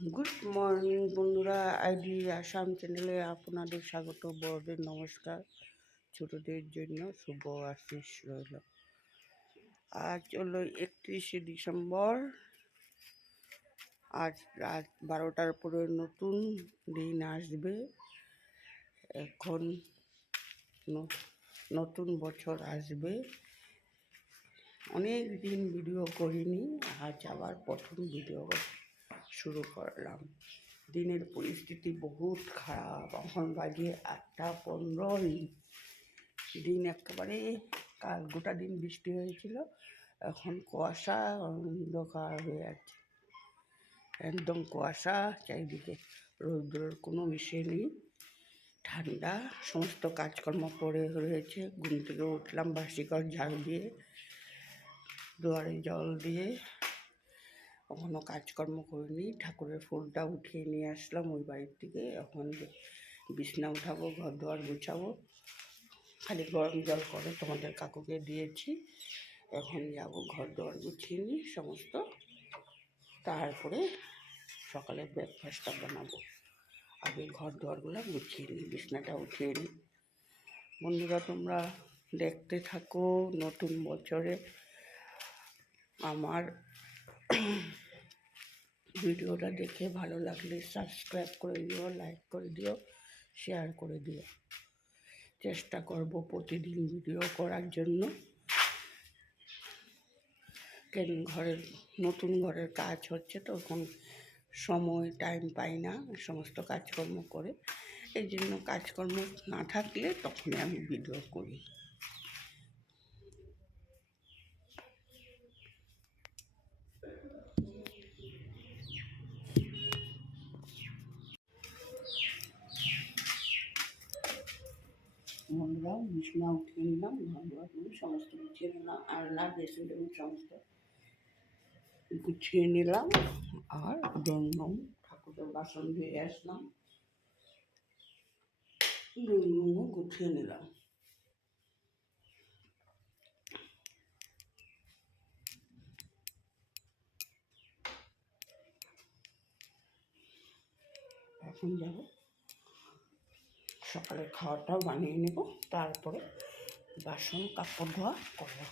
Good morning বন্ধুরা, ID Assam চ্যানেলে আপনাদের স্বাগত। বড়দের নমস্কার, ছোটদের জন্য শুভ আশিস রইল। আজ হলো 31শে ডিসেম্বর। আজ রাত 12টার পরে নতুন দিন আসবে। এখন নতুন বছর আসবে। অনেক দিন ভিডিও করিনি, আজ আবার প্রথম ভিডিও শুরু করলাম। দিনের পরিস্থিতি বহুত খারাপ। এখন বাজে 8:15। দিন একেবারে, কাল গোটা দিন বৃষ্টি হয়েছিল, এখন কুয়াশা অন্ধকার হয়ে আছে, একদম কুয়াশা চারিদিকে, রৌদ্রের কোনো বিষয় নেই, ঠান্ডা। সমস্ত কাজকর্ম করে রয়েছে। ঘুম থেকে উঠলাম, বাসিঘর ঝাড়ু দিয়ে, দুয়ারে জল দিয়ে, এখনও কাজকর্ম করিনি। ঠাকুরের ফুলটা উঠিয়ে নিয়ে আসলাম ওই বাড়ির থেকে। এখন বিছনা উঠাবো, ঘর দুয়ার গুছাবো, খালি গরম জল করে তোমাদের কাকুকে দিয়েছি। এখন যাব ঘর দুয়ার গুছিয়ে নিই সমস্ত, তারপরে সকালে ব্রেকফাস্টটা বানাবো। আগে ঘর দুয়ারগুলো গুছিয়ে নিই, বিছনাটা উঠিয়ে নিই। বন্ধুরা, তোমরা দেখতে থাকো। নতুন বছরে আমার ভিডিওটা দেখে ভালো লাগলে সাবস্ক্রাইব করে দিও, লাইক করে দিও, শেয়ার করে দিও। চেষ্টা করব প্রতিদিন ভিডিও করার জন্য। কেন, নতুন ঘরের কাজ হচ্ছে তো, এখন সময় টাইম পাই না সমস্ত কাজকর্ম করে। এই জন্য কাজকর্ম না থাকলে তখনই আমি ভিডিও করি। বন্ধুরা, বিছনা উঠিয়ে নিলাম, ঘর দুয়ার সমস্ত গুছিয়ে নিলাম, আলনা ড্রেসিং টেবিল সমস্ত গুছিয়ে নিলাম। আর ড্রয়িং ঠাকুরের বাসন ধুয়ে আসলাম, ড্রয়িং গুছিয়ে নিলাম। এখন যাব সকালে খাওয়াটাও বানিয়ে নেব, তারপরে বাসন কাপড় ধোয়া করবো।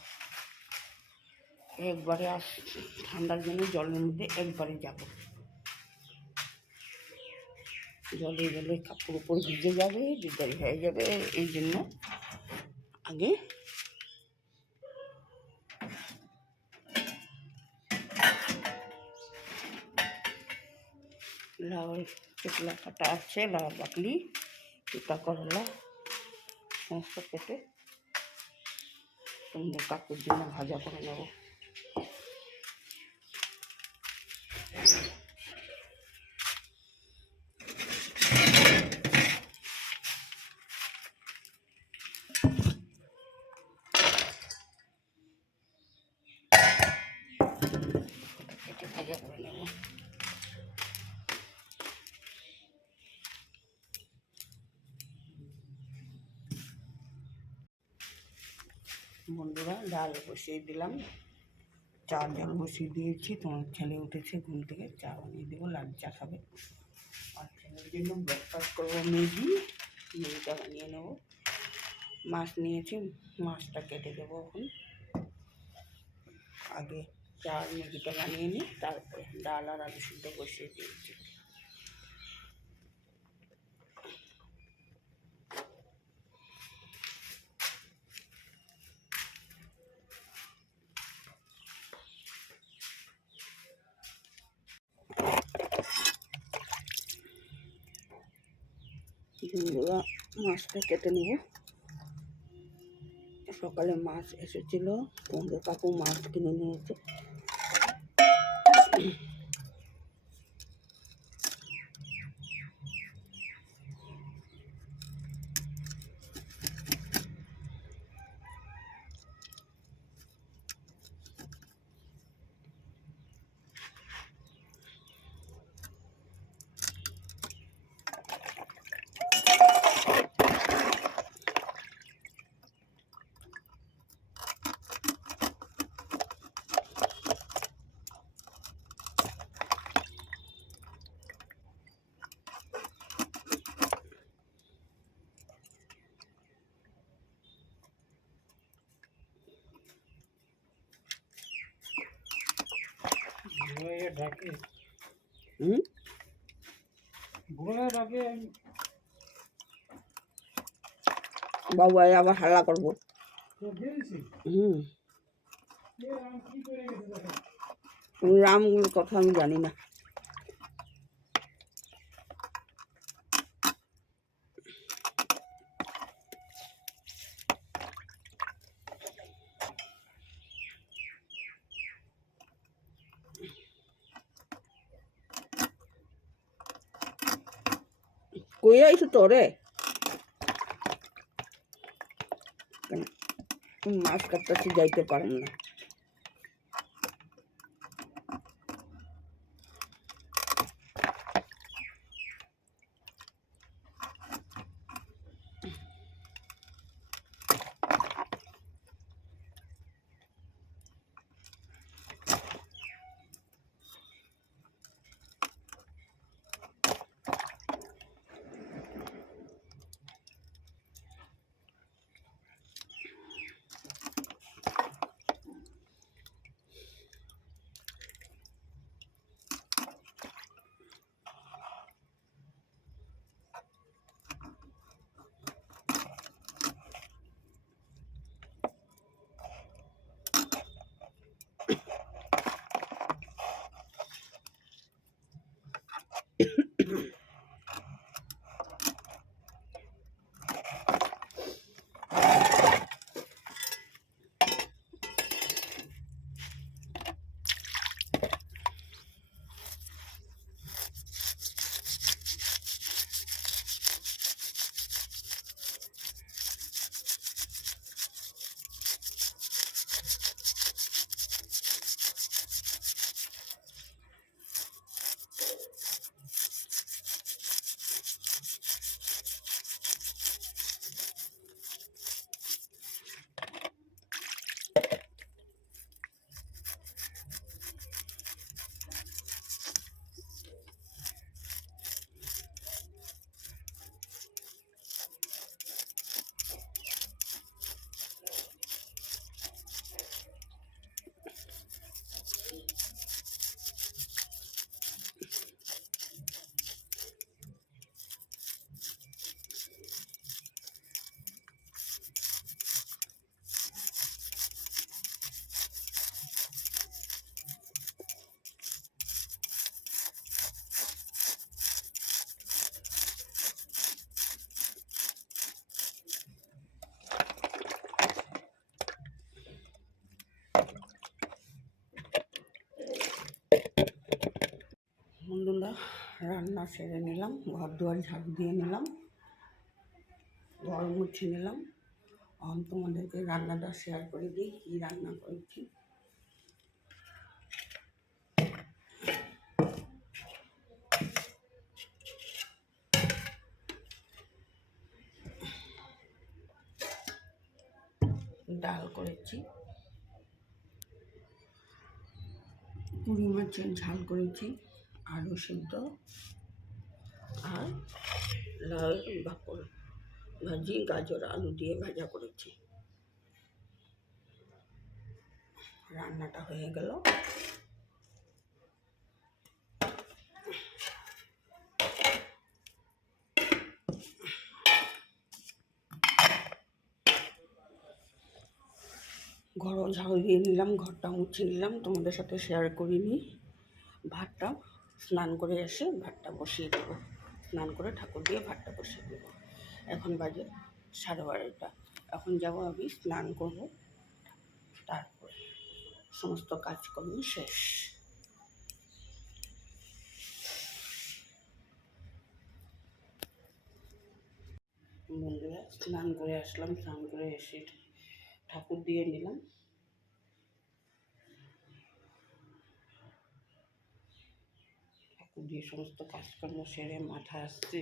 একবারে ঠান্ডার জন্য জলের মধ্যে একবারে যাব, জলে গেলে কাপড় উপর ভিজে যাবে, ডিজারি হয়ে যাবে। এই জন্য আগে লাউ চেকলা কাটা আছে, লাউ বাকলি, পিতা করলা সমস্ত কেটে তোমাদের কাকুর জন্য ভাজা করে নেব। ভাজা করে নেব। বন্ধুরা, ডাল বসিয়ে দিলাম, চা জল বসিয়ে দিয়েছি। তোমার ছেলে উঠেছে ঘুম থেকে, চা বানিয়ে দেবো, লাল চা খাবে। আর ছেলের জন্য ব্রেকফাস্ট করবো, ম্যাগিটা বানিয়ে নেব। মাছ নিয়েছি, মাছটা কেটে দেবো এখন। আগে চা আর ম্যাগিটা বানিয়ে নিই, তারপরে ডাল আর আলু সিদ্ধ বসিয়ে দিয়েছি। মাছটা কেটে নেব। সকালে মাছ এসেছিল, তোমাদের কাকু মাছ কিনে নিয়েছে। হুম, বাবু আবার হাল্লা করবো। হুম, রামগুলোর কথা আমি জানি না। কই আইছো তোরে মাছ কাটতে যাইতে পারেন না। বন্ধুরা, রান্না সেরে নিলাম, ঘর দুয়ার ঝাড়ু দিয়ে নিলাম, ঘর মুছে নিলাম। এখন তোমাদেরকে রান্নাটা শেয়ার করে দিই, কী রান্না করেছি। ডাল করেছি, পুঁই মাছের ঝাল করেছি, আলু সিদ্ধ আর লাল বাপড় ভাজি, গাজর আলু দিয়ে ভাজা করেছি। রান্নাটা হয়ে গেল। ঘরও ঝাড়ু দিয়ে নিলাম, ঘরটা মুছে নিলাম, তোমাদের সাথে শেয়ার করিনি। ভাতটা স্নান করে এসে ভাতটা বসিয়ে দেবো, স্নান করে ঠাকুর দিয়ে ভাতটা বসিয়ে দেবো। এখন বাজে 12:30। এখন যাবো আমি স্নান করবো, তারপরে সমস্ত কাজকর্ম শেষ। বন্ধুরা, স্নান করে আসলাম, স্নান করে এসে ঠাকুর দিয়ে নিলাম। ঠাকুর দিয়ে সমস্ত কাজকর্ম সেরে মাথা আসতে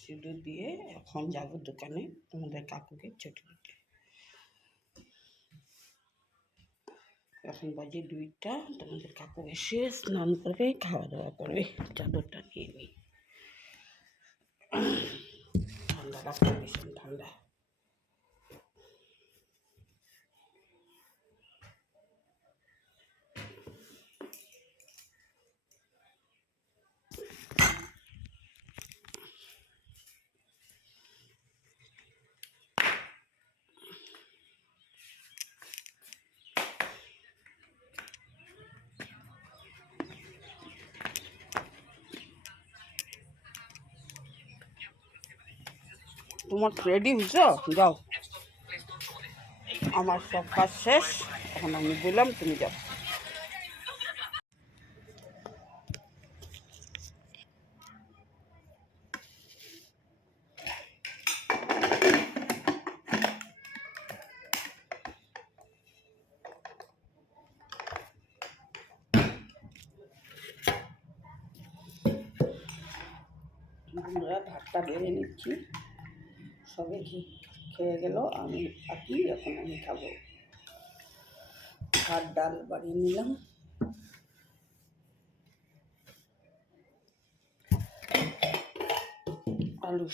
সিঁদুর দিয়ে এখন যাব দোকানে তোমাদের কাকুকে ছুটি দিতে। এখন বাজে 2টা, তোমাদের কাকু এসে স্নান করবে, খাওয়া দাওয়া করবে। চাদরটা নিয়ে নিই, ঠান্ডাটা ভীষণ ঠান্ডা। তোমার রেডি হয়েছ? যাও, আমার সব কাজ শেষ, এখন আমি বললাম তুমি যাও। বন্ধুরা ভাতটা বেড়ে নিচ্ছি, সবে খেয়ে গেল, আমি বাকি, এখন আমি খাবো। ভাত ডাল বাড়িয়ে নিলাম, আলু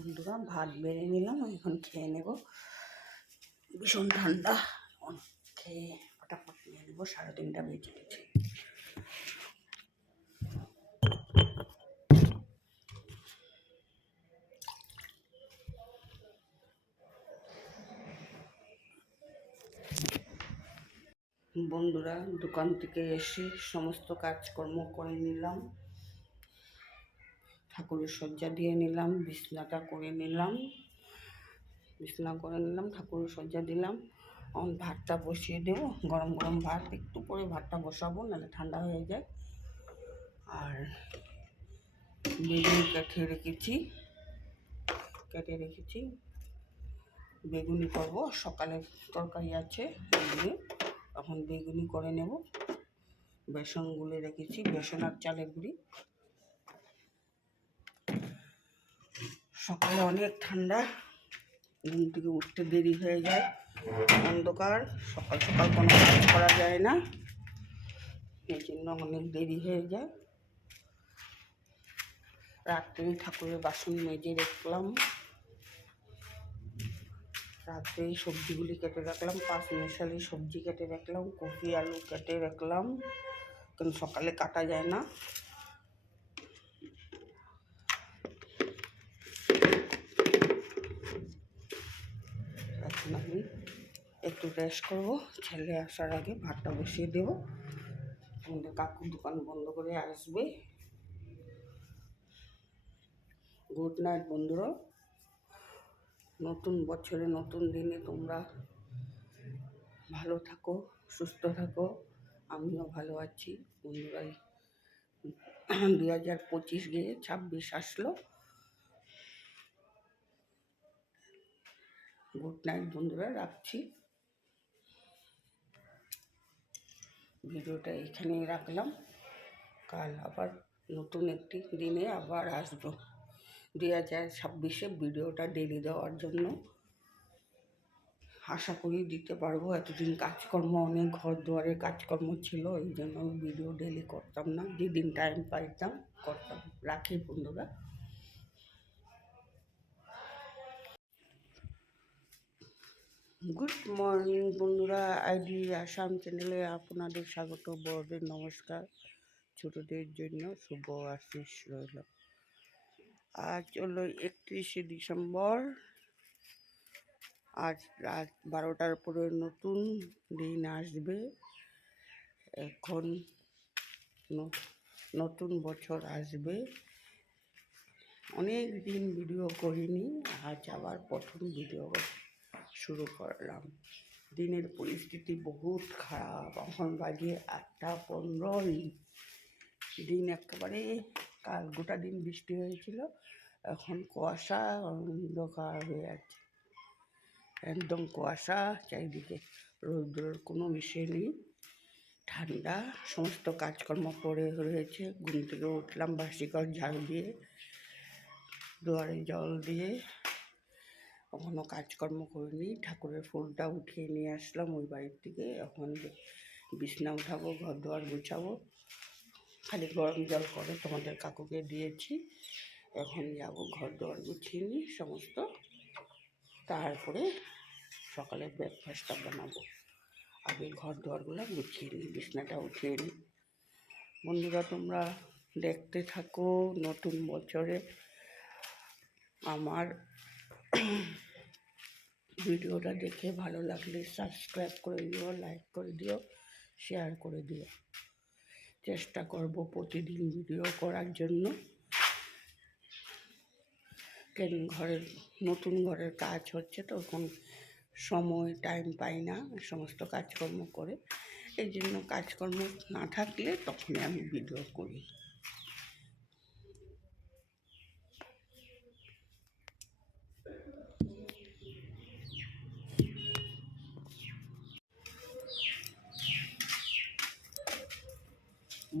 বন্ধুরা ভাত বেড়ে নিলাম, এখন খেয়ে নেব। ভীষণ ঠান্ডা, খেয়ে ফটাফট নিয়ে নেবো, 3:30 বেজে গেছে। বন্ধুরা দোকান থেকে এসে সমস্ত কাজকর্ম করে নিলাম, ঠাকুরের সজ্জা দিয়ে নিলাম, বিছনাটা করে নিলাম, ঠাকুরের সজ্জা দিলাম। এখন ভাতটা বসিয়ে দেবো, গরম গরম ভাত, একটু করে ভাতটা বসাবো, নাহলে ঠান্ডা হয়ে যায়। আর বেগুনি কেটে রেখেছি, বেগুনি করবো, সকালের তরকারি আছে, এখন বেগুনি করে নেব। বেসন গুলে রেখেছি, বেসন আর চালের গুঁড়ি। সকালে অনেক ঠান্ডা, ঘুম থেকে উঠতে দেরি হয়ে যায়, অন্ধকার, সকাল সকাল কোনো কাজ করা যায় না, এই জন্য অনেক দেরি হয়ে যায়। রাত্রে ঠাকুরের বাসন মেজে রাখলাম, রাত্রে সবজিগুলি কেটে রাখলাম, 5 মেশালি সবজি কেটে রাখলাম, কপি আলু কেটে রাখলাম, কারণ সকালে কাটা যায় না। এখন আমি একটু রেস্ট করবো, ছেলে আসার আগে ভাতটা বসিয়ে দেবো। আমাদের কাকু দোকান বন্ধ করে আসবে। গুড নাইট বন্ধুরা, নতুন বছরে নতুন দিনে তোমরা ভালো থাকো, সুস্থ থাকো, আমিও ভালো আছি। বন্ধুরাই 2025 গিয়ে 26 আসলো। গুড নাইট বন্ধুরা, রাখছি। ভিডিওটা এখানেই রাখলাম, কাল আবার নতুন একটি দিনে আবার আসবো। 2026-এ ভিডিওটা ডেলি দেওয়ার জন্য আশা করি দিতে পারবো। এতদিন কাজকর্ম, অনেক ঘর দুয়ারের কাজকর্ম ছিল, এই জন্য আমি ভিডিও ডেলি করতাম না, যেদিন টাইম পাইতাম করতাম। রাখি বন্ধুরা। গুড মর্নিং বন্ধুরা, আইডি আসাম চ্যানেলে আপনাদের স্বাগত, বড়দের নমস্কার, ছোটদের জন্য শুভ আশিস রইল। আজ হলো 31শে ডিসেম্বর, আজ রাত 12টার পরে নতুন দিন আসবে। এখন নতুন বছর আসবে। অনেক দিন ভিডিও করিনি, আজ আবার প্রথম ভিডিও শুরু করলাম। দিনের পরিস্থিতি বহুত খারাপ, এখন বাজে 8টা 15, দিন একেবারে কাল গোটা দিন বৃষ্টি হয়েছিল, এখন কুয়াশা অন্ধকার হয়ে আছে, একদম কুয়াশা চারিদিকে, রৌদ্রের কোনো বিষয় নেই, ঠান্ডা। সমস্ত কাজকর্ম পড়ে রয়েছে। ঘুম থেকে উঠলাম বাসি ঘর ঝাড়ু দিয়ে, দুয়ারে জল দিয়ে, এখনও কাজকর্ম করিনি। ঠাকুরের ফুলটা উঠিয়ে নিয়ে আসলাম ওই বাড়ির থেকে। এখন বিছনা উঠাবো, ঘর দুয়ার গুছাবো, খালি গরম জল করে তোমাদের কাকুকে দিয়েছি। এখন যাব ঘর দুয়ার গুছিয়ে নিই সমস্ত, তারপরে সকালে ব্রেকফাস্টটা বানাবো। আগে ঘর দুয়ারগুলো গুছিয়ে নিই, বিছনাটা উঠিয়ে নিই। বন্ধুরা, তোমরা দেখতে থাকো নতুন বছরে আমার ভিডিওটা দেখে ভালো লাগলে সাবস্ক্রাইব করে দিও, লাইক করে দিও, শেয়ার করে দিও। চেষ্টা করব প্রতিদিন ভিডিও করার জন্য। কেন নতুন ঘরের কাজ হচ্ছে তো, এখন সময় টাইম পাই না সমস্ত কাজকর্ম করে, এই জন্য কাজকর্ম না থাকলে তখনই আমি ভিডিও করি।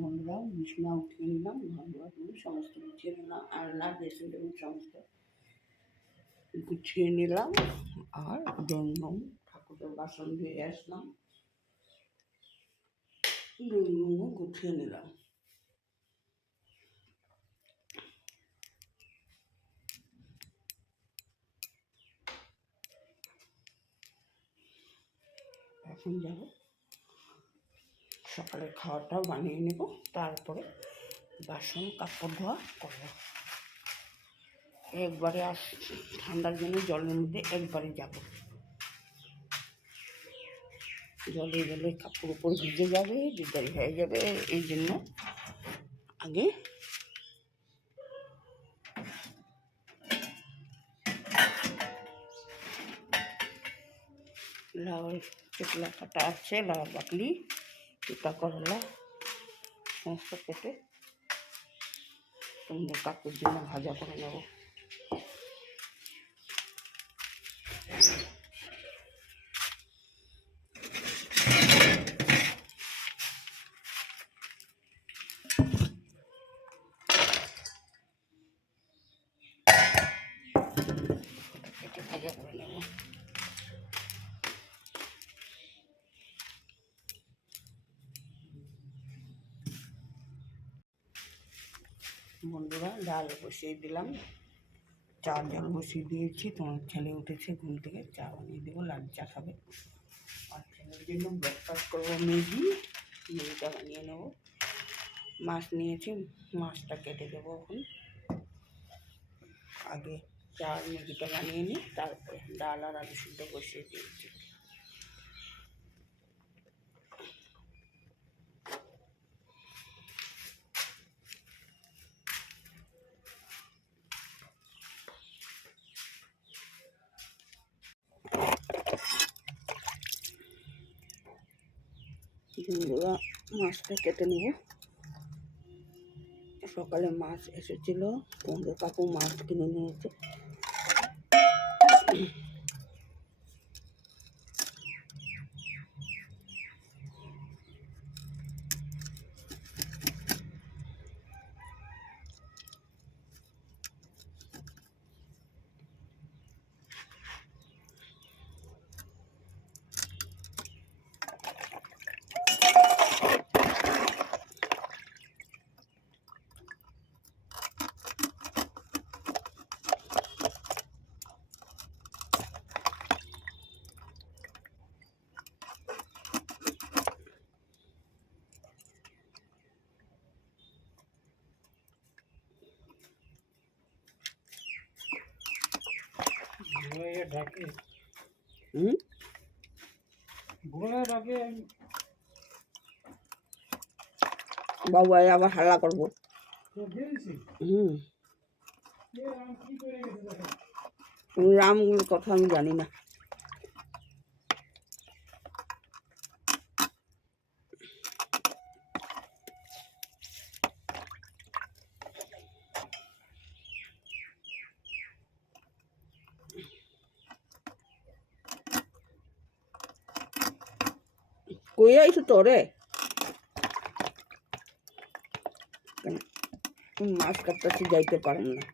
বন্ধুরা, বিছনা উঠিয়ে নিলাম, ঘর দুয়ার সমস্ত গুছিয়ে নিলাম, আলনা ড্রেসিং টেবিল সমস্ত গুছিয়ে নিলাম। আর ড্রয়িং ঠাকুরের বাসন ধুয়ে আসলাম, ড্রয়িং গুছিয়ে নিলাম। এখন যাব সকালের খাওয়াটাও বানিয়ে নেব, তারপরে বাসন কাপড় ধোয়া করব। একবারে ঠান্ডার জন্য জলের মধ্যে একবারে যাব, জলে গেলে কাপড় উপর ভিজে যাবে, দেরি হয়ে যাবে, এই জন্য আগে লাউ চেকলা কাটা আছে, লাউ বাকলি, পিতা করলা সমস্ত কেটে সুন্দর কাকুর জন্য ভাজা করে নেব। কেটে ভাজা করে নেব। বন্ধুরা, ডাল বসিয়ে দিলাম, চা জল বসিয়ে দিয়েছি। তোমার ছেলে উঠেছে ঘুম থেকে, চা বানিয়ে দেবো, লাল চা খাবে। আর ছেলের জন্য ব্রেকফাস্ট করবো, ম্যাগিটা বানিয়ে নেবো। মাছ নিয়েছি, মাছটা কেটে দেবো এখন। আগে চা আর ম্যাগিটা বানিয়ে নিই, তারপরে ডাল আর আলু সিদ্ধ বসিয়ে দিয়েছি। বন্ধুরা, মাছটা কেটে নেব। সকালে মাছ এসেছিল, তোমাদের কাকু মাছ কিনে নিয়েছে। বাবু আবার হাল্লা করবো। রামগুলোর কথা আমি জানি না। কই আইছো তোরে মাছ কাটতে যাইতে পারেন না।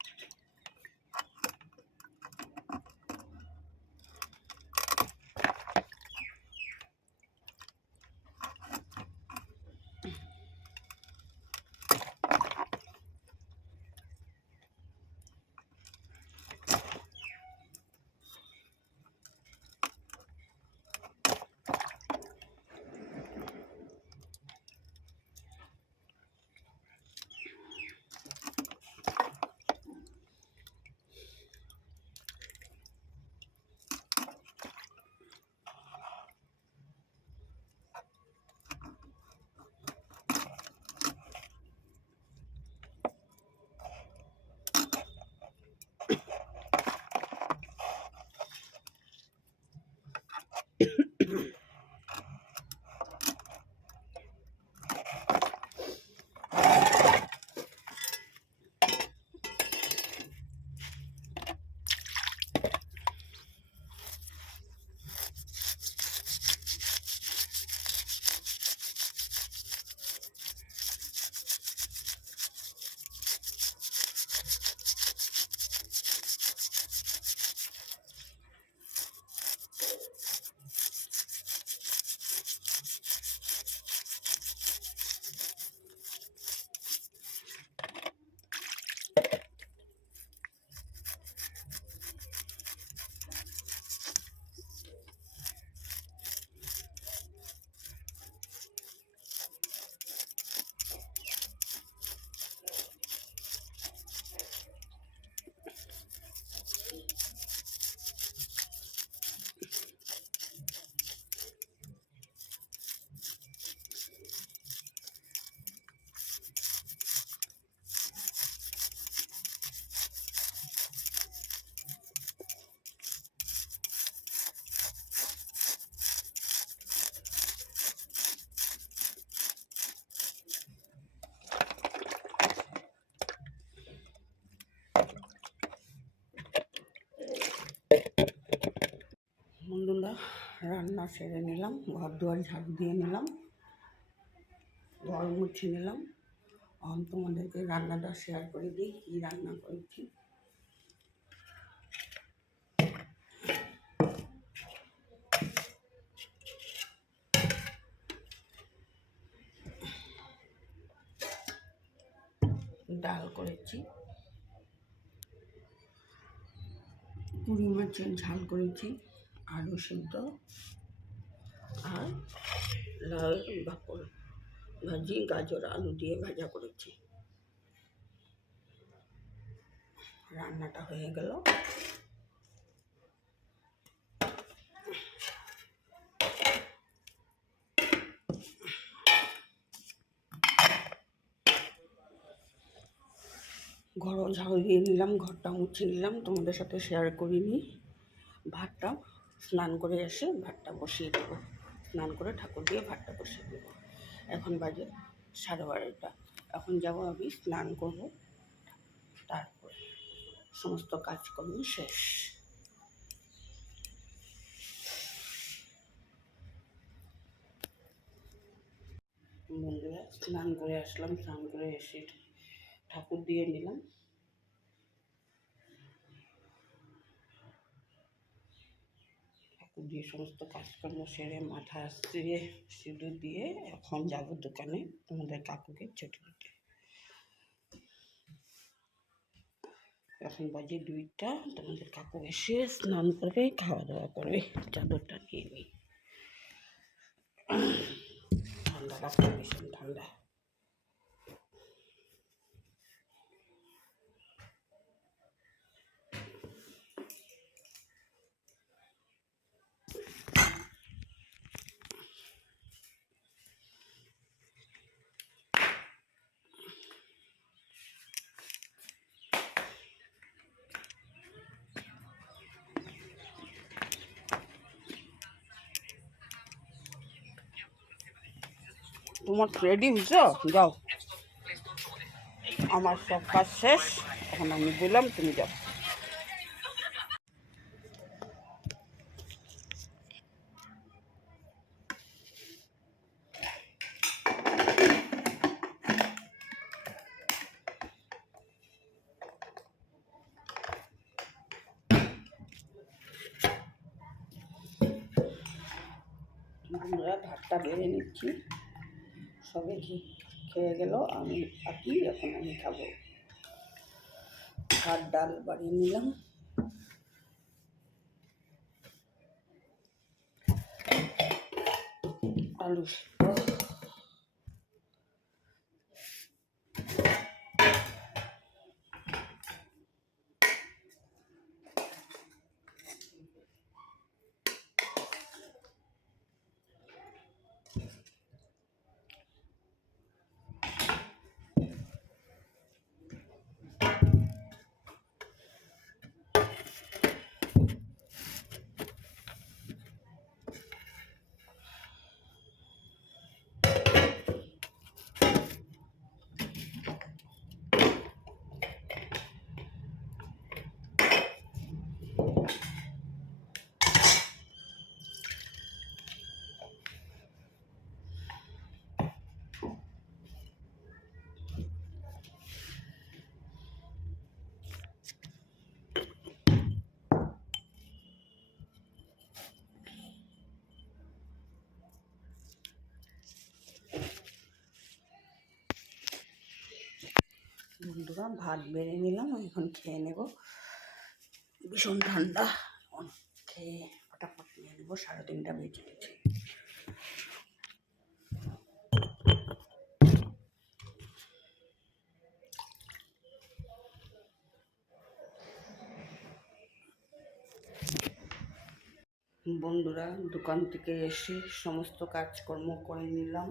বন্ধুরা, রান্না সেরে নিলাম, ঘর দুয়ার ঝাড়ু দিয়ে নিলাম, ঘর মুছে নিলাম। আমি তোমাদেরকে রান্নাটা শেয়ার করে দিই, কী রান্না করেছি। ডাল করেছি, পুঁই মাছের ঝাল করেছি, আলু সিদ্ধ আর লাল ভাজি, গাজর আলু দিয়ে ভাজা করেছি। রান্নাটা হয়ে গেল। ঘরও ঝাড়ু দিয়ে নিলাম, ঘরটা মুছে নিলাম, তোমাদের সাথে শেয়ার করিনি। ভাতটা স্নান করে এসে ভাতটা বসিয়ে দেবো, স্নান করে ঠাকুর দিয়ে ভাতটা বসিয়ে দেবো। এখন বাজে 12:30। এখন যাব আমি স্নান করব, তারপরে সমস্ত কাজকর্ম শেষ। বন্ধুরা, স্নান করে আসলাম, স্নান করে এসে ঠাকুর দিয়ে নিলাম। ঠাকুর দিয়ে সমস্ত কাজকর্ম সেরে মাথা আসছে সিঁদুর দিয়ে এখন যাব দোকানে তোমাদের কাকুকে ছুটি দিতে। এখন বাজে 2টা, তোমাদের কাকু এসে স্নান করবে, খাওয়া দাওয়া করবে। চাদরটা নিয়ে নিই, ঠান্ডা লাগছে, ভীষণ ঠান্ডা। তোমার রেডি হয়েছ? যাও, আমার সব কাজ শেষ, এখন আমি বললাম তুমি যাও। আমরা ভাতটা বেড়ে নিচ্ছি, সবে খেয়ে গেল, আমি বাকি এখন আমি খাবো। ভাত ডাল বাড়িয়ে নিলাম, আলু সেদ্ধ, বন্ধুরা ভাত বেড়ে নিলাম, এখন খেয়ে নেব। ভীষণ ঠান্ডা, খেয়ে ফটাফট নিয়ে নেবো, 3:30 বেজে গেছে। বন্ধুরা দোকান থেকে এসে সমস্ত কাজকর্ম করে নিলাম,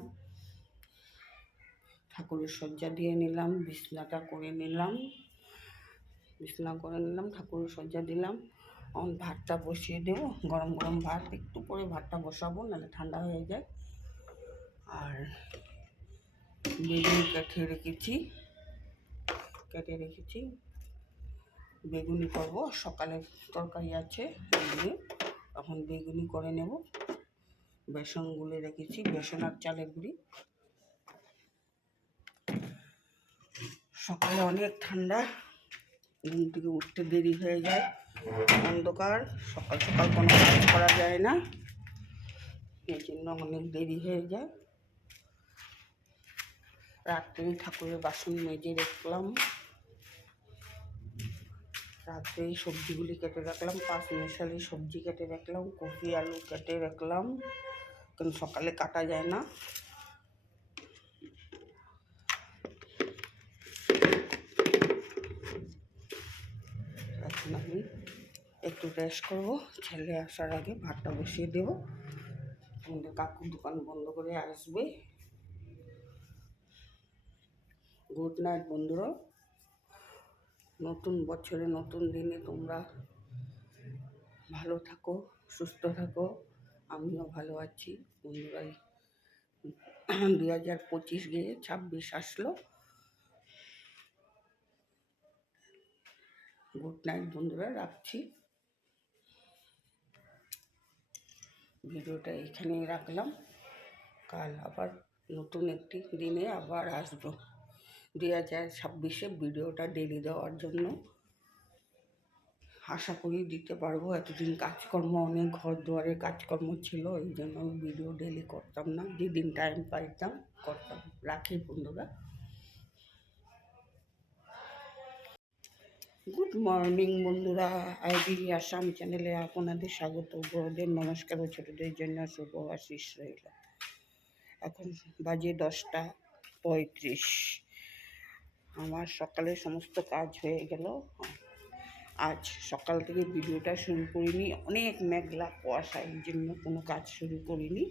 ঠাকুরের সজ্জা দিয়ে নিলাম, বিছনাটা করে নিলাম, ঠাকুরের সজ্জা দিলাম। এখন ভাতটা বসিয়ে দেবো, গরম গরম ভাত, একটু পরে ভাতটা বসাবো, নাহলে ঠান্ডা হয়ে যায়। আর বেগুন কেটে রেখেছি, বেগুনি করবো, সকালে তরকারি আছে দিয়ে এখন বেগুনি করে নেব। বেসন গুলে রেখেছি, বেসন আর চালের গুঁড়ি। সকালে অনেক ঠান্ডা, ঘুম থেকে উঠতে দেরি হয়ে যায়, অন্ধকার, সকাল সকাল কোনো কাজ করা যায় না, এই জন্য অনেক দেরি হয়ে যায়। রাত্রে ঠাকুরের বাসন মেজে রাখলাম, রাত্রে সবজিগুলি কেটে রাখলাম, 5 মিশালি সবজি কেটে রাখলাম, কপি আলু কেটে রাখলাম, কারণ সকালে কাটা যায় না। এখন আমি একটু রেস্ট করবো, ছেলে আসার আগে ভাতটা বসিয়ে দেবো, আমাদের কাকুর দোকান বন্ধ করে আসবে। গুড নাইট বন্ধুরা, নতুন বছরে নতুন দিনে তোমরা ভালো থাকো, সুস্থ থাকো, আমিও ভালো আছি। বন্ধুরা 2025 গিয়ে 26 আসলো। গুড নাইট বন্ধুরা, রাখছি। ভিডিওটা এখানেই রাখলাম, কাল আবার নতুন একটি দিনে আবার আসবো। 2026-এ ভিডিওটা ডেলি দেওয়ার জন্য আশা করি দিতে পারবো। এতদিন কাজকর্ম, অনেক ঘর দুয়ারের কাজকর্ম ছিল, এই জন্য আমি ভিডিও ডেলি করতাম না, যেদিন টাইম পাইতাম করতাম। রাখি বন্ধুরা, গুড মর্নিং বন্ধুরা, আইডি আসাম চ্যানেলে আপনাদের স্বাগত। বড়দের নমস্কার ও ছোটদের জন্য শুভ আশিস রইল। এখন বাজে 10টা 35। আমার সকালে সমস্ত কাজ হয়ে গেল। আজ সকাল থেকে ভিডিওটা শুরু করিনি, অনেক মেঘলা কুয়াশা, এই জন্য কোনো কাজ শুরু করিনি।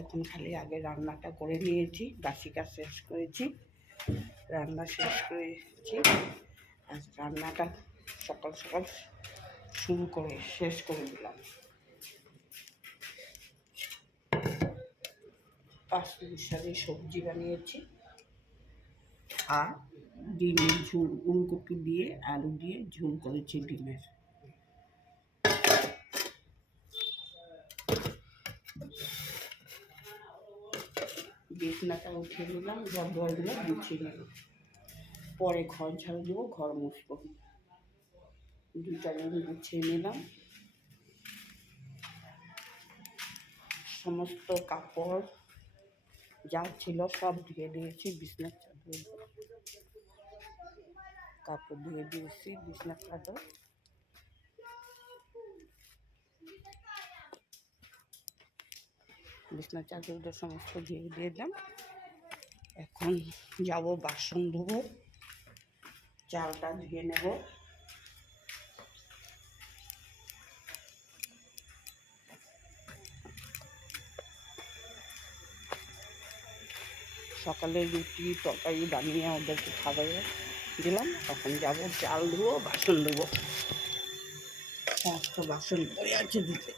এখন খালি আগে রান্নাটা করে নিয়েছি, বাসি কাজ শেষ করেছি, রান্না শেষ করেছি। আর রান্নাটা সকাল সকাল শেষ করে দিলাম। 5 মিশালি সবজি বানিয়েছি, আর ডিমের ঝোল, ফুলকপি দিয়ে আলু দিয়ে ঝোল করেছি ডিমের। বিছনাটা উঠিয়ে নিলাম, ঘর দুয়ারগুলো গুছিয়ে নিলাম, পরে ঘর ঝাড়ু দেবো, ঘর মুছবো। 2টা রুম গুছিয়ে নিলাম, সমস্ত কাপড় যা ছিল সব ধুয়ে দিয়েছি। বিছনার চাদর কাপড় ধুয়ে দিয়েছি, বিছনার চাদর সমস্ত ধুয়ে দিলাম। এখন যাব বাসন ধোবো, চালটা ধুয়ে নেব। সকালে রুটি তরকারি বানিয়ে ওদেরকে খাবার দিলাম। তখন যাব চাল ধুবো, বাসন ধোবো। সমস্ত বাসন পড়ে আছে দিতে।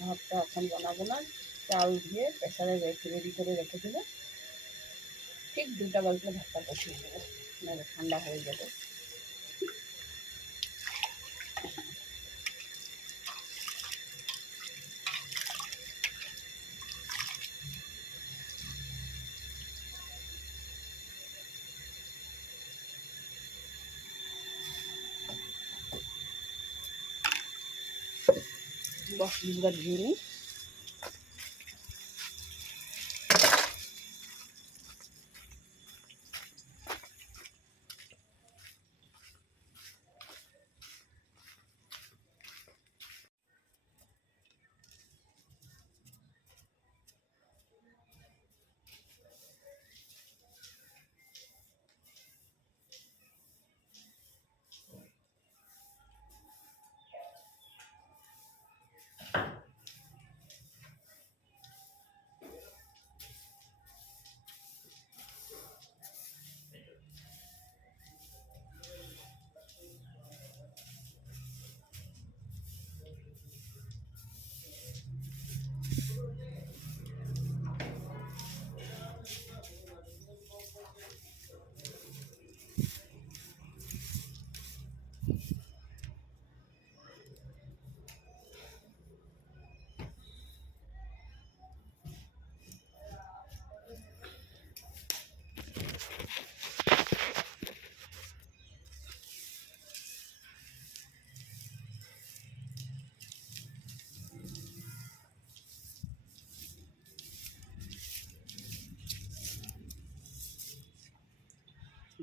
ভাতটা এখন বানাবো না, চাল দিয়ে প্রেসারে রেডি করে রেখে দেবো। ঠিক 2টা বাজলে ভাতটা বসিয়ে দেবো, নাহলে ঠান্ডা হয়ে যাবে। মশলা দিয়ে নিই।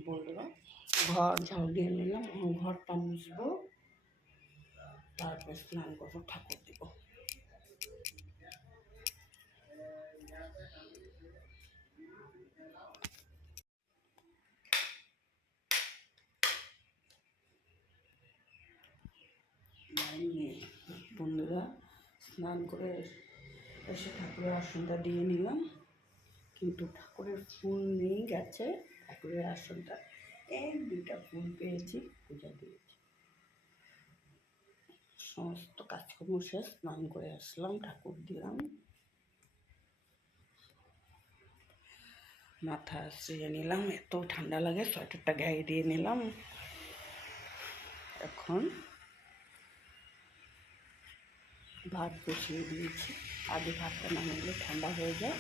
বন্ধুরা, ঘর ঝাড়ু দিয়ে নিলাম, ঘরটা মুছবো, তারপর স্নান করবো, ঠাকুর দিব। বন্ধুরা, স্নান করে এসে ঠাকুরের আসনটা দিয়ে নিলাম, কিন্তু ঠাকুরের ফুল নেই, গেছে। ঠাকুরের আসনটা 1-2টা ফুল পেয়েছি, পূজা দিয়েছি। সমস্ত কাজকর্ম শেষ, স্নান করে আসলাম, ঠাকুর দিলাম, মাথা আশ্রিয়ে নিলাম। এত ঠান্ডা লাগে, সোয়েটারটা গায়ে দিয়ে নিলাম। এখন ভাত বসিয়ে দিয়েছি। আগে ভাতটা নামালে ঠান্ডা হয়ে যায়।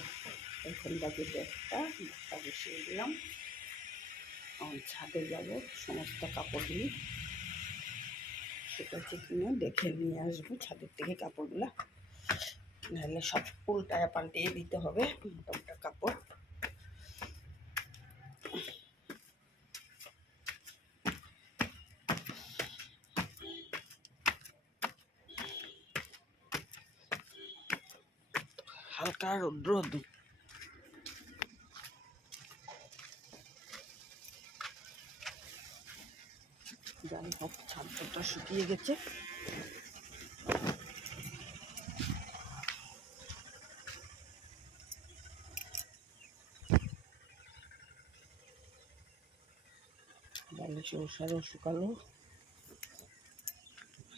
এখন বাজে 1টা, ভাতটা বসিয়ে দিলাম। ছাদে যাব, সমস্ত কাপড় দিয়ে শুকাচ্ছে কিনা দেখে নিয়ে আসবো ছাদের থেকে কাপড়গুলো। নাহলে সব উল্টায় পাল্টিয়ে দিতে হবে মোটা কাপড়। হালকা রৌদ্র, যাই হোক ছাদটা শুকিয়ে গেছে। বালিশ ওষারও শুকালো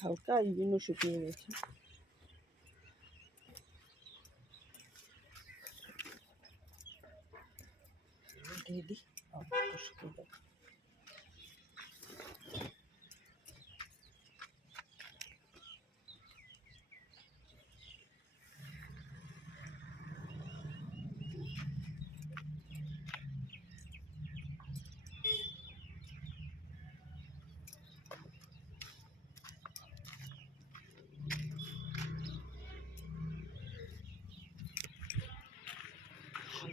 হালকা, এই জন্য শুকিয়ে গেছে। দিয়ে দিই, শুকিয়ে যাবে।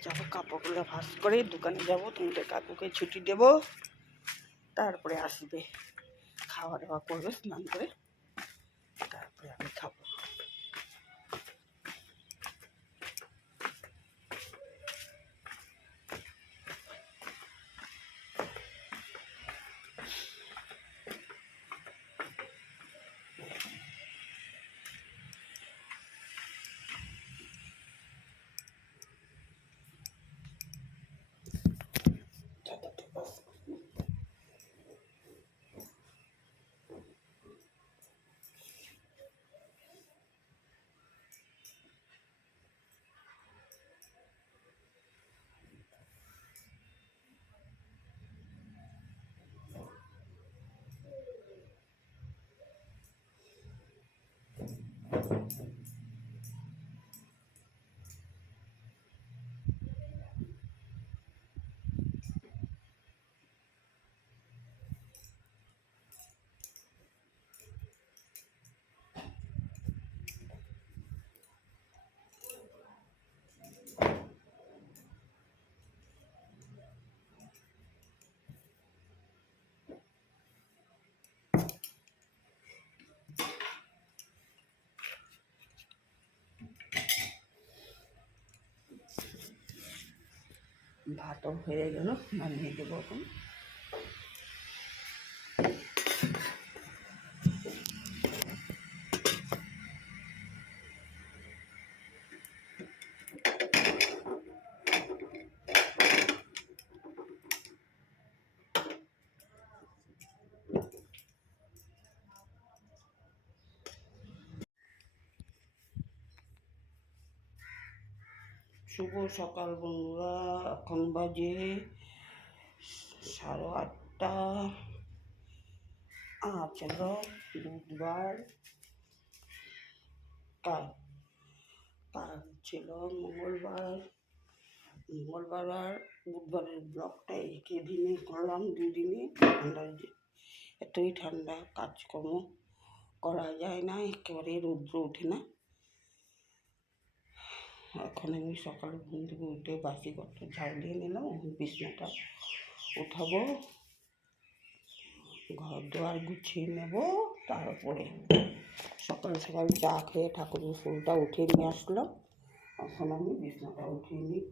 যাবো কাপড়গুলো ভাঁজ করে দোকানে যাব, তোমাদের কাকুকে ছুটি দেব, তারপরে আসবে, খাওয়া দাওয়া করবে স্নান করে, তারপরে আমি খাবো। ভাতও হয়ে গেল, নামিয়ে দেবো এখন। শুভ সকাল বন্ধুরা, এখন বাজে 8:30। আজ হলো বুধবার, কাল কাল ছিল মঙ্গলবার। আর বুধবারের ব্লগটা একে দিনে করলাম, 2 দিনে। ঠান্ডা, এতই ঠান্ডা, কাজকর্ম করা যায় না, একেবারে রৌদ্র ওঠে না। এখন আমি সকালে ঘুম থেকে উঠে বাসি ঘরটা ঝাড় দিয়ে নিলাম, বিছনাটা উঠাবো, ঘর দুয়ার গুছিয়ে নেব, তারপরে সকাল সকাল চা খেয়ে ঠাকুরের ফুলটা উঠিয়ে নিয়ে আসলাম। এখন আমি বিছনাটা উঠিয়ে নিই।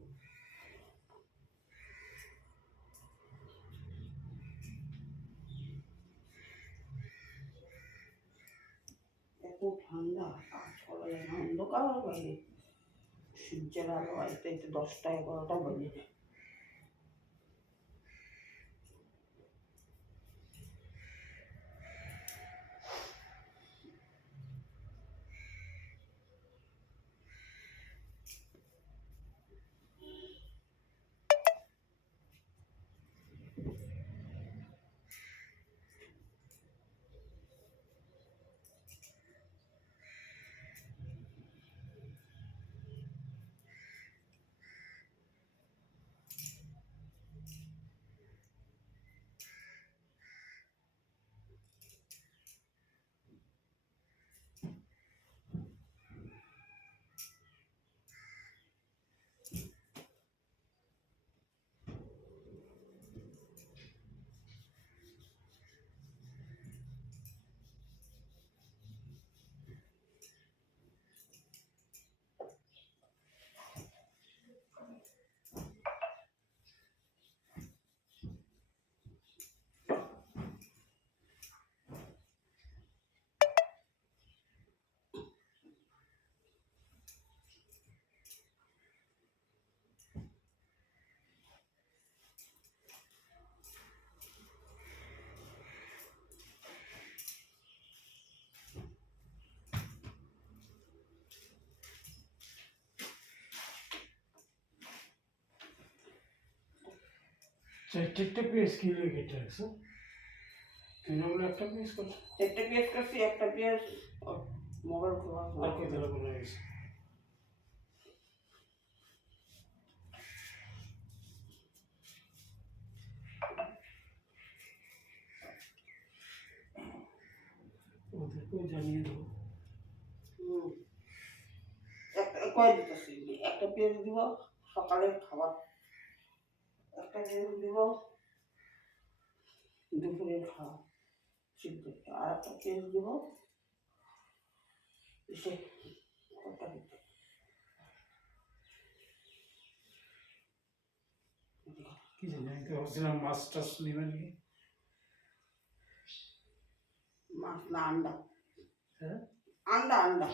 এত ঠান্ডা, কাজ করা যায় না, অন্ধকার বাইরে, সূর্যের আলো আসতে 10টা 11টা বেজে যায়। চারটে পেঁয়াজ কিলো কেটে রাখছো, তৃণমূল একটা পেঁয়াজ করছো, একটা পেঁয়াজ কাটছি, একটা পেঁয়াজ মোবাইল খোলা আর কত রকম হয়ে গেছে? ওদেরকেও জানিয়ে দেবো। একটা কয় দিতেছি, একটা পেঁয়াজ দিব সকালের খাবার, একটা পেঁয়াজ দিব দুপুরের খাওয়া সিদ্ধ, আর একটা পেঁয়াজ দিব এসে তরকারিতে। কি জানি, আমি তো ভাবছিলাম মাছ টাছ নেবেন কি। মাছ না আন্ডা, হ্যাঁ, আন্ডা আন্ডা।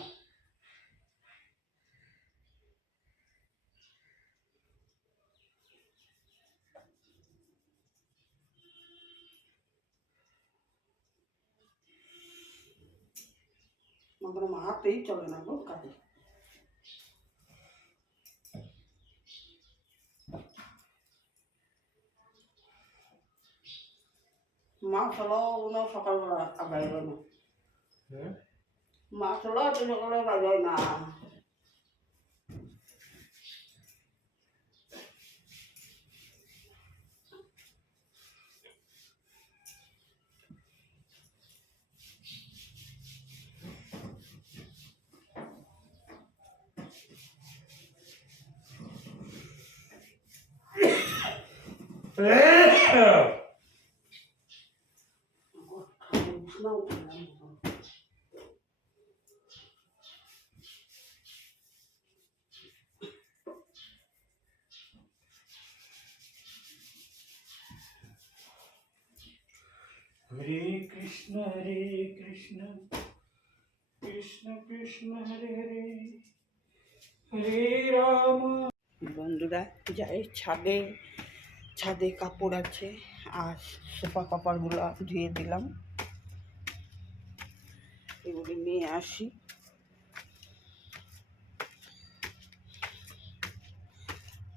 আমাদের হাতেই চলে না গো কাজে। মাছ হলো উনো সকালবেলা বাইরে না, হ্যাঁ, মাছ হলো তো সকালে বাইরে না। হরে কৃষ্ণ কৃষ্ণ কৃষ্ণ হরে হরে, হরে রাম। বন্ধুরা যাই ছাদে, ছাদে কাপড় আছে আর সোফা কাপড়গুলো ধুয়ে দিলাম, এগুলি নিয়ে আসি।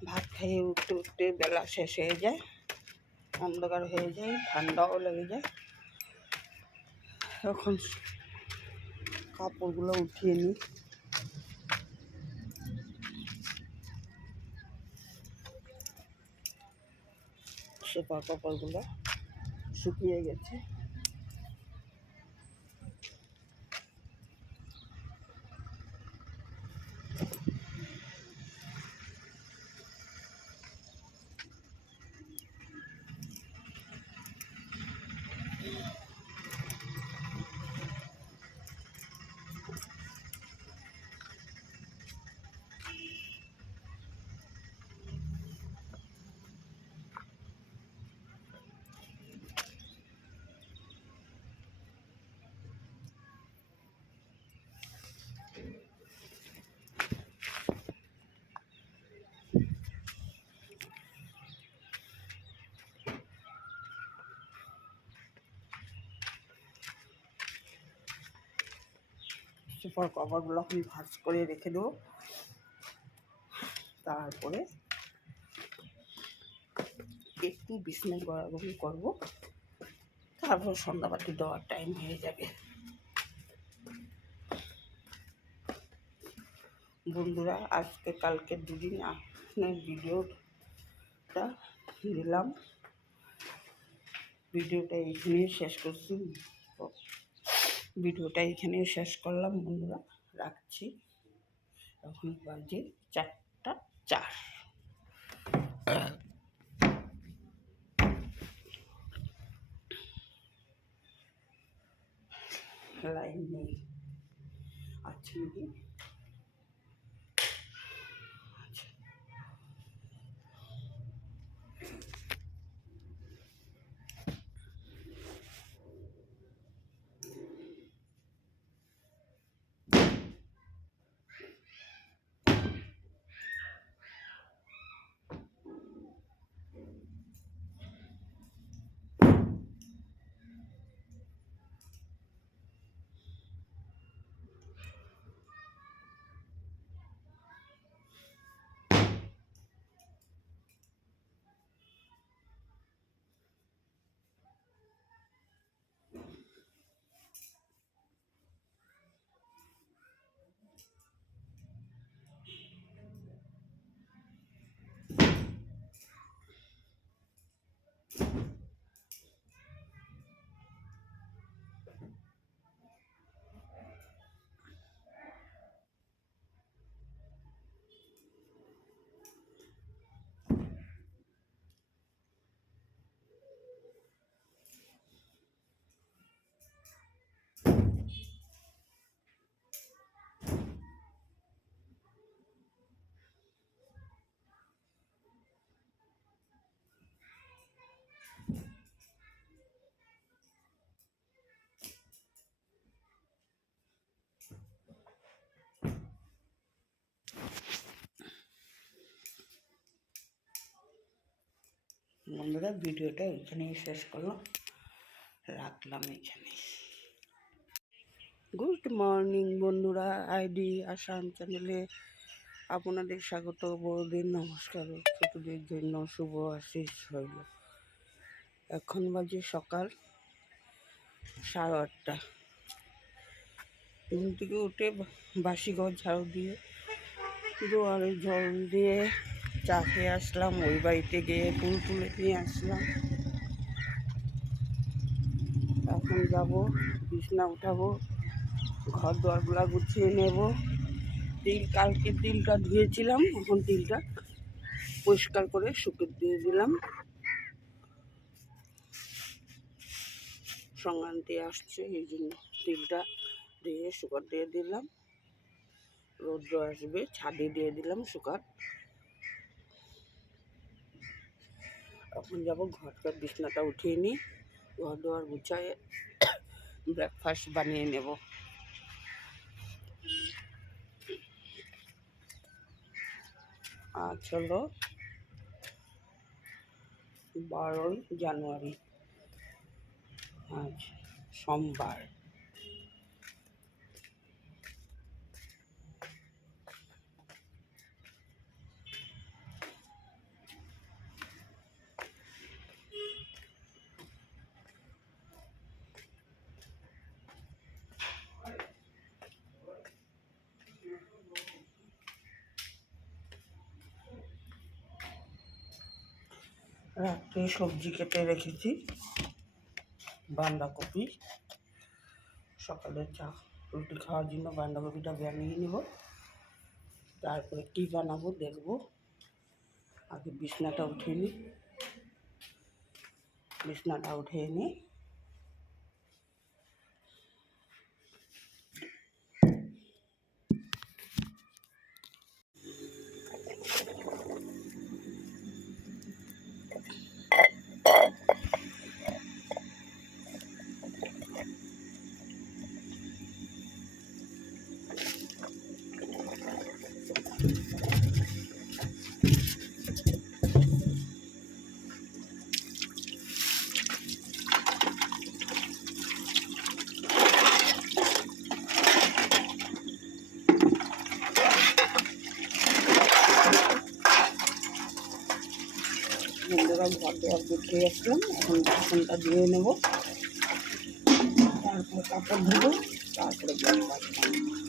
ভাত খাইয়ে উঠতে উঠতে বেলা শেষ হয়ে যায়, অন্ধকার হয়ে যায়, ঠান্ডাও লেগে যায়। এখন কাপড়গুলো উঠিয়ে নিই। সোফা কাপড়গুলো শুকিয়ে গেছে। সোফার কভারগুলো আমি ভাঁজ করে রেখে দেবো, তারপরে একটু বিছনা গড়াগড়ি করবো, তারপর সন্ধ্যাবাতি দেওয়ার টাইম হয়ে যাবে। বন্ধুরা আজকে কালকে দুদিন আপনার ভিডিওটা দিলাম, ভিডিওটা এইখানেই শেষ করছি, ভিডিওটা এখানেই শেষ করলাম। বন্ধুরা রাখছি, এখন বাজে 4টা 4। লাইন নেই, আছে নাকি? বন্ধুরা ভিডিওটা এখানেই শেষ করলাম, রাখলাম এখানে। গুড মর্নিং বন্ধুরা, আইডি আসাম চ্যানেলে আপনাদের স্বাগত। বড়দের নমস্কার, ছোটদের জন্য শুভ আশিস হইল। এখন বাজে সকাল 8:30। ঘুম থেকে উঠে বাসি ঘর ঝাড়ু দিয়ে দুয়ারে জল দিয়ে চা খেয়ে আসলাম। ওই বাড়িতে গিয়ে ফুল তুলে নিয়ে আসলাম। এখন যাব, বিছনা উঠাবো, ঘর দোয়ারগুলা গুছিয়ে নেব। কালকে তিলটা ধুয়েছিলাম, এখন তিলটা পরিষ্কার করে শুকিয়ে দিয়ে দিলাম। সংক্রান্তি আসছে এই জন্য তিলটা ধুয়ে শুকার দিয়ে দিলাম। রৌদ্র আসবে, ছাদে দিয়ে দিলাম শুকার। এখন যাবো ঘরটার বিছনাটা উঠিয়ে নিই, ঘর দোয়ার গুছায় ব্রেকফাস্ট বানিয়ে নেব। আজ হলো 12ই জানুয়ারি, আজ সোমবার। রাত্রে সবজি কেটে রেখেছি, বাঁধাকপি। সকালে চা রুটি খাওয়ার জন্য বাঁধাকপিটা বানিয়ে নেব, তারপরে কী বানাবো দেখবো। আগে বিছনাটা উঠিয়ে নিই, বিছনাটা উঠিয়ে নিই। বন্ধুরা ঘর দেওয়ার গুছিয়ে আসলাম, এখন বাসনটা ধুয়ে নেব, তারপরে কাপড় ধুবো, তারপরে ব্রেকফাস্ট বানাবো।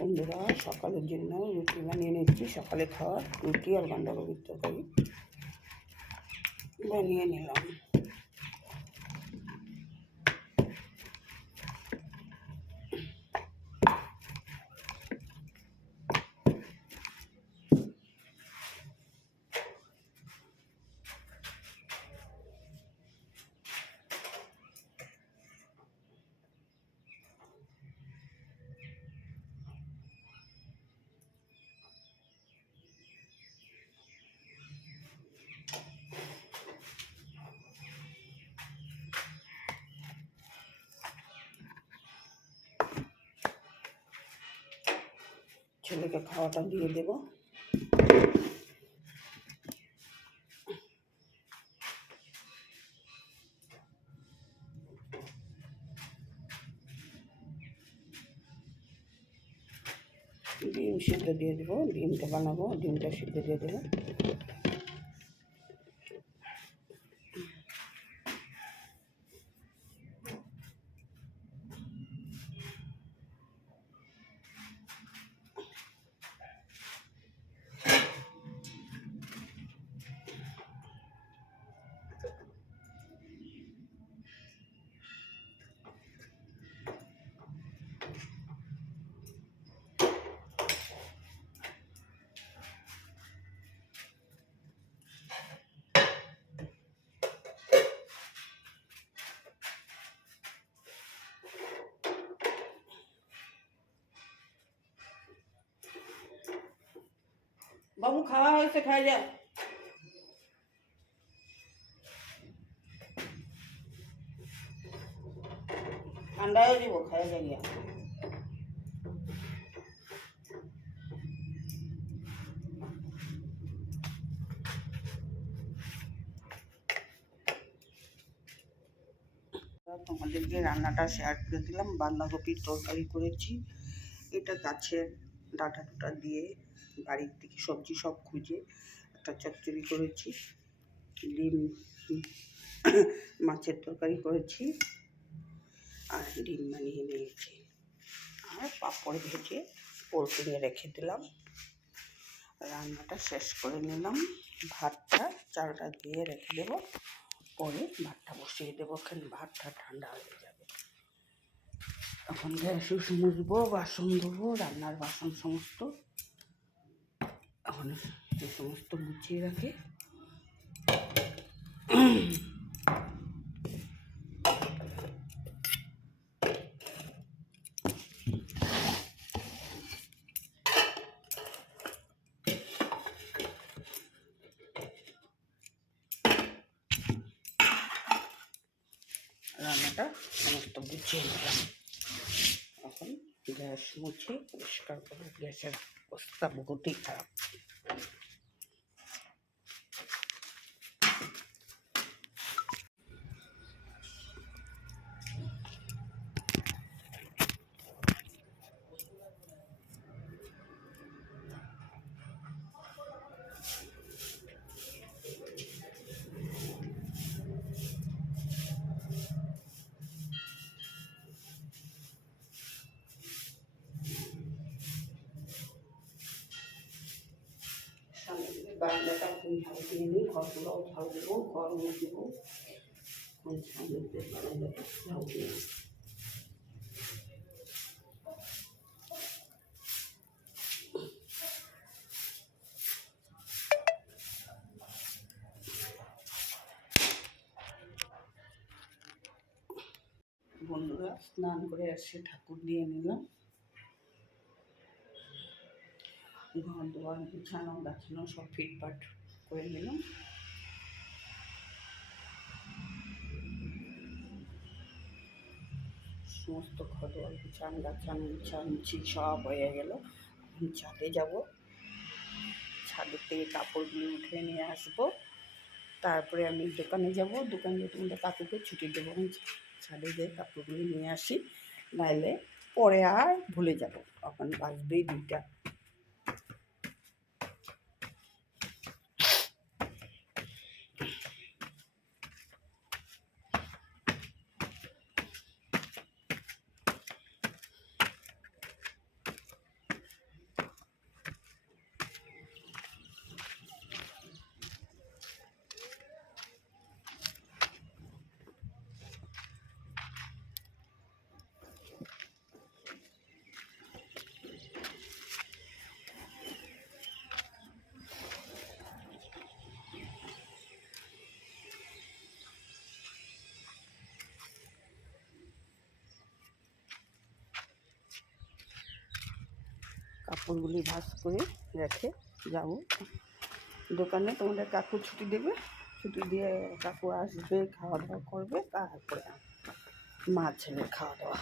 বন্ধুরা, সকালের জন্য রুটি বানিয়ে নিচ্ছি। সকালে খাওয়া রুটি আর বাঁধাকপির তরকারি বানিয়ে নিলাম। ছেলেকে খাওয়াটা দিয়ে দেবো। ডিম সিদ্ধ দিয়ে দেবো, ডিমটা বানাবো, ডিমটা সিদ্ধ দিয়ে দেবো। বাবু খাওয়া হয়েছে, খাই যা। ঠান্ডাও দিব, খাই যা গিয়া। তোমাদেরকে রান্নাটা শেয়ার করে দিলাম। বাঁধাকপির তরকারি করেছি। এটা গাছের ডাঁটা টুটা দিয়ে বাড়ির থেকে সবজি সব খুঁজে একটা চচ্চড়ি করেছি। ডিম মাছের তরকারি করেছি আর ডিম বানিয়ে নিয়েছি আর পাঁপড় ভেজে পোলট্রি রেখে দিলাম। রান্নাটা শেষ করে নিলাম। ভাতটা চালটা দিয়ে রেখে দেবো, পরে ভাতটা বসিয়ে দেবো। ওখানে ভাতটা ঠান্ডা হয়ে যাবে। এখন গ্যাসও মুছবো, বাসন ধোবো, রান্নার বাসন সমস্ত এখন এই সমস্ত গুছিয়ে রাখি। রান্নাটা সমস্ত গুছিয়ে নিলাম। এখন গ্যাস মুছে পরিষ্কার করে, গ্যাসের অবস্থা বহুতই খারাপ। বারান্দাটা ঝাড় দিয়ে নিই, ঘরগুলোও ঝাড় দেবো, ঘর মুছে দেবো। সামনে বারান্দাটা ঝাড় দিয়ে বন্ধুরা, স্নান করে এসে ঠাকুর দিয়ে নিলাম। ঘর দোয়ার বিছানো গাছানো সব ফিটফাট করে নিলাম। সমস্ত ঘর দোয়ার বিছান গাছানো মুছামুছি সব হয়ে গেল। এখন ছাদে যাব, ছাদের থেকে কাপড়গুলো উঠে নিয়ে আসবো। তারপরে আমি দোকানে যাব, দোকানে গিয়ে তোমাদের কাকুকে ছুটি দেবো। ছাদে যেয়ে কাপড়গুলো নিয়ে আসি, নাইলে পরে আর ভুলে যাব। এখন বাজবেই 2টা। কাপড়গুলি ভাঁজ করে রেখে যাব দোকানে। তোমাদের কাকু ছুটি দেবে, ছুটি দিয়ে কাকু আসবে, খাওয়া দাওয়া করবে, তারপরে মা ছেলের খাওয়া দাওয়া।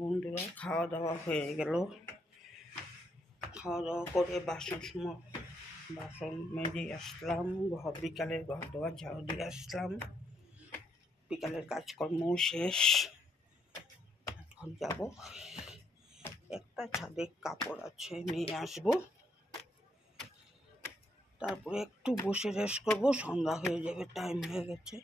বন্ধুরা খাওয়া দাওয়া হয়ে গেল। খাওয়া দাওয়া করে বাসন মেজে আসলাম, বিকালের ঘর দেওয়া ঝাড়ু দিয়ে আসলাম, বিকালের কাজকর্ম শেষ। এখন যাব, একটা ছাদে কাপড় আছে নিয়ে আসবো, তারপরে একটু বসে রেস্ট করবো। সন্ধ্যা হয়ে যাবে, টাইম হয়ে গেছে।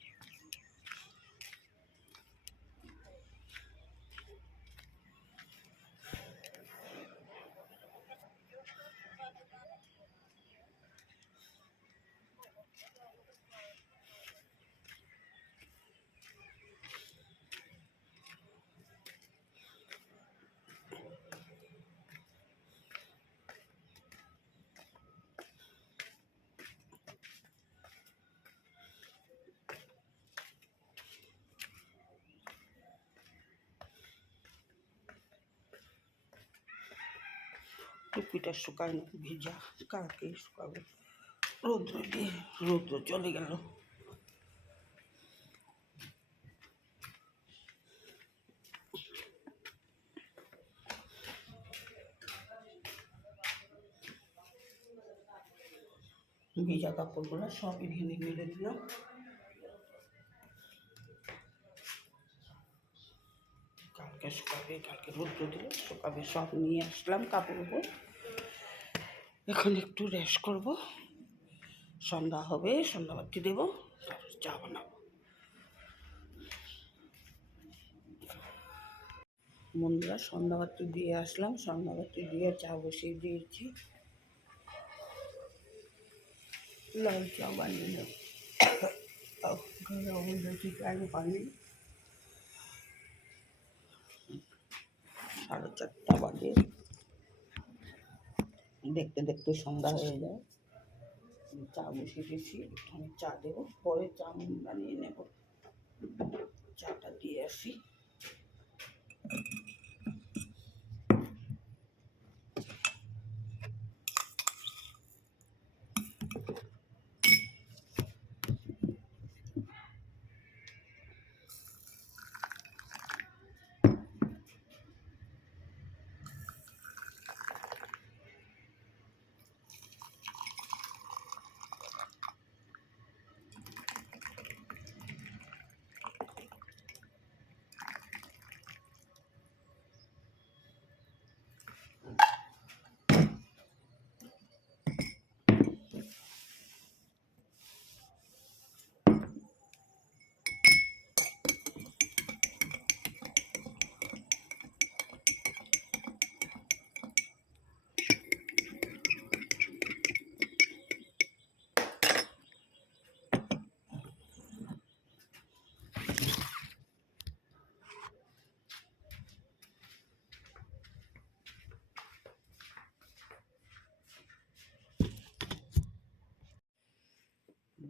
টুপিটা শুকায় না, ভিজা, কালকে শুকাবে। রৌদ্র চলে গেল। ভিজা কাপড়গুলো সব এখানে মেলে দিলাম। কালকে শুকাবে, কালকে রৌদ্র দিলে শুকাবে। সব নিয়ে আসলাম কাপড় উপর। এখন একটু রেস্ট করব, সন্ধ্যা হবে, সন্ধ্যাবাতি দেবো, তারপর চা বানাবো। বন্ধুরা সন্ধ্যাবাতি দিয়ে আসলাম, সন্ধ্যাবাতি দিয়ে চা বসিয়ে দিয়েছি। লাল চা বানিয়ে নেব, পানি। 4:30 বাজে, দেখতে দেখতে সন্ধ্যা হয়ে যায়। চা বসিয়ে দিয়েছি, আমি চা দেবো, পরে চা বানিয়ে নেব। চাটা দিয়ে আসি।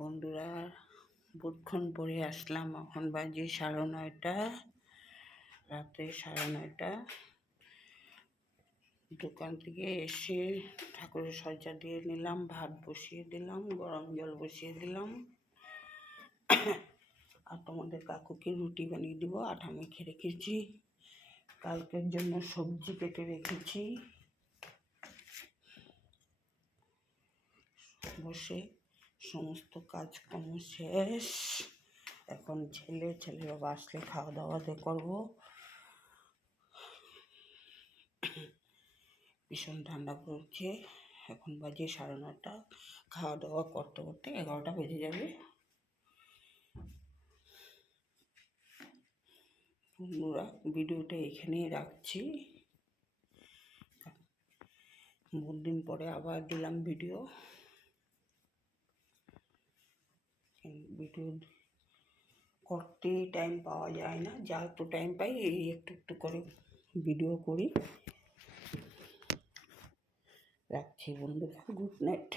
বন্ধুরা, বহুক্ষণ পরে আসলাম। এখন বাজে 9:30, রাতে 9:30। দোকান থেকে এসে ঠাকুরের সজ্জা দিয়ে নিলাম, ভাত বসিয়ে দিলাম, গরম জল বসিয়ে দিলাম। আর তোমাদের কাকুকে রুটি বানিয়ে দিব। আটা মেখে রেখেছি, কালকের জন্য সবজি কেটে রেখেছি। বসে সমস্ত কাজকর্ম শেষ। এখন ছেলের বাবা আসলে খাওয়া দাওয়া করবো। ভীষণ ঠান্ডা পড়ছে। এখন বাজে 9:30। খাওয়া দাওয়া করতে করতে 11টা বেজে যাবে। বন্ধুরা, ভিডিওটা এখানেই রাখছি। বহুত দিন পরে আবার দিলাম ভিডিও। করতে টাইম পাওয়া যায় না, যা একটু টাইম পাই এই একটু করে ভিডিও করি। রাখছি বন্ধুরা, গুড নাইট।